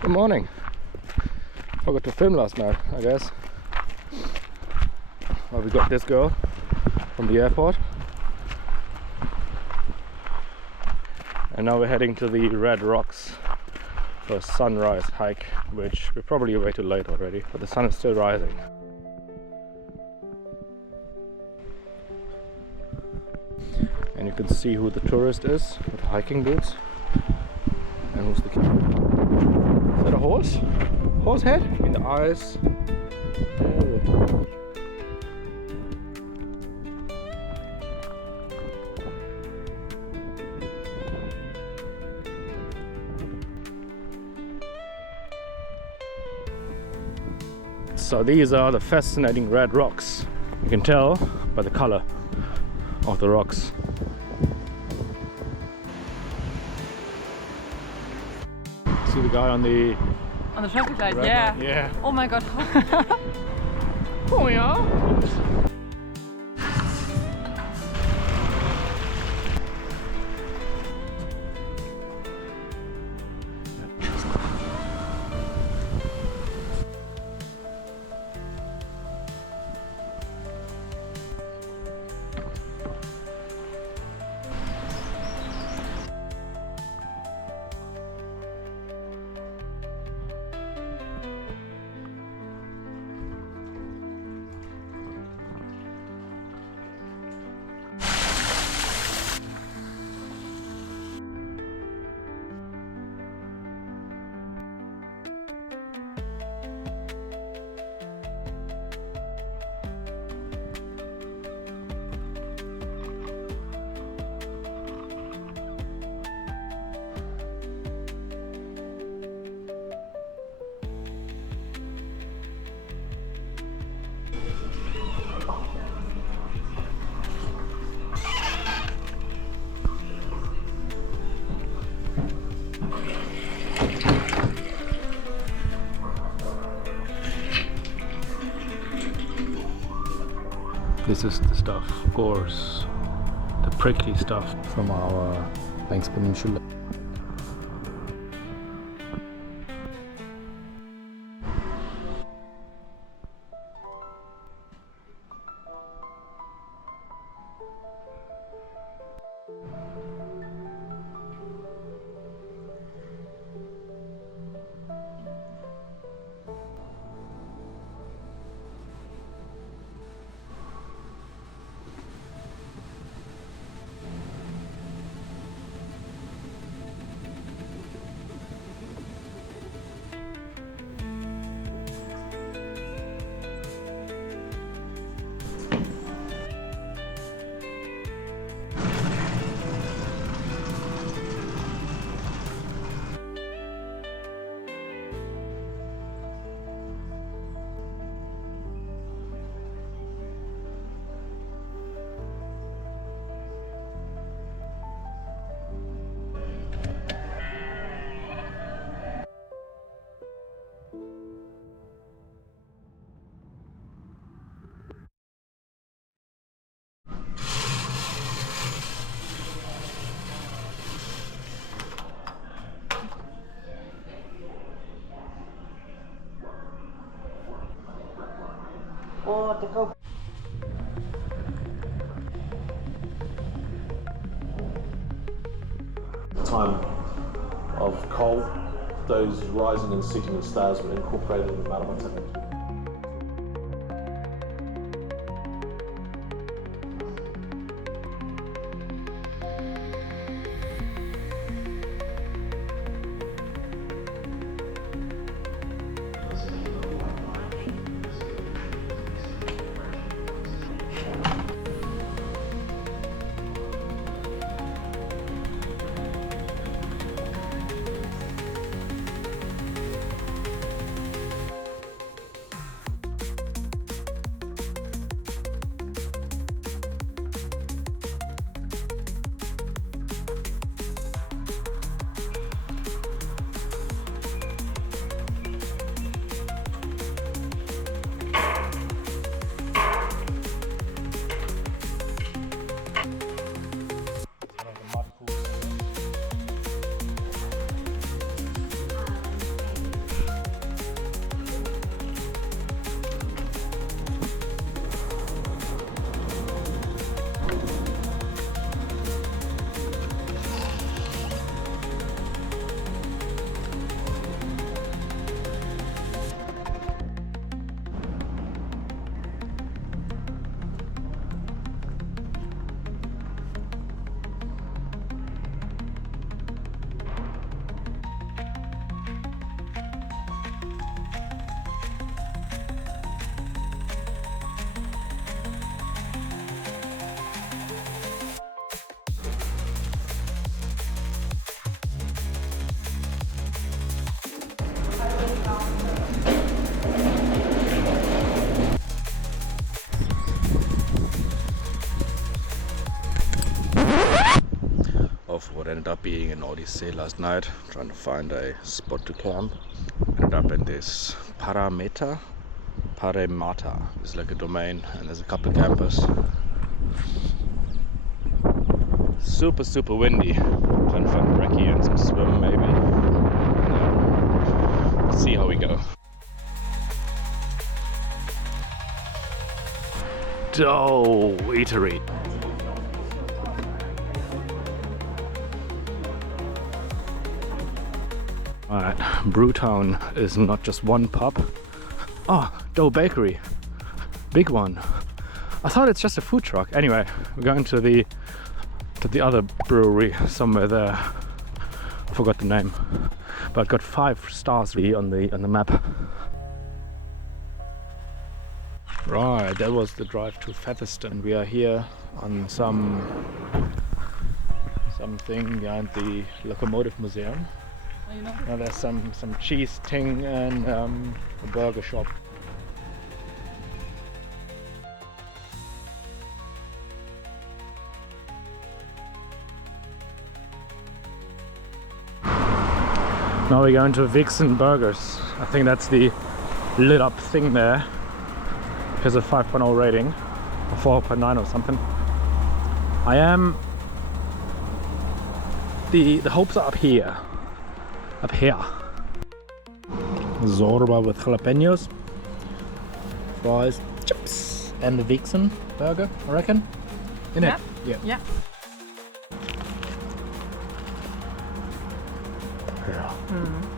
Good morning. Forgot to film last night, I guess. Well, we got this girl from the airport. And now we're heading to the Red Rocks for a sunrise hike, which we're probably way too late already, but the sun is still rising. And you can see who the tourist is with hiking boots. And who's the kid? Is that a horse? Horse head? In the eyes. So these are the fascinating red rocks. You can tell by the color of the rocks. See the guy on the traffic light, red yeah. light? Yeah. Oh my god. Oh yeah. Oops. This is the stuff, gorse, the prickly stuff from our Banks Peninsula. Time of coal, those rising and setting stars were incorporated in the Malabar technique. what ended up being an Odyssey last night, trying to find a spot to camp. Ended up in this Paremata is like a domain, and there's a couple of campers. Super windy. Trying to find brekkie and some swim maybe. Yeah. See how we go. Dough eatery. Alright, Brewtown is not just one pub. Oh, Dough Bakery. Big one. I thought it's just a food truck. Anyway, we're going to the other brewery somewhere there. I forgot the name. But it got 5 stars on the map. Right, that was the drive to Fetherston. We are here on something behind the Locomotive Museum. Now there's some cheese thing and a burger shop. Now we're going to Vixen Burgers. I think that's the lit up thing there. Has a 5.0 rating, or 4.9 or something. The hopes are up here. Up here. Zorba with jalapenos, fries, chips, and the Vixen burger, I reckon. In it? Yeah. Yeah. Yeah. Mm.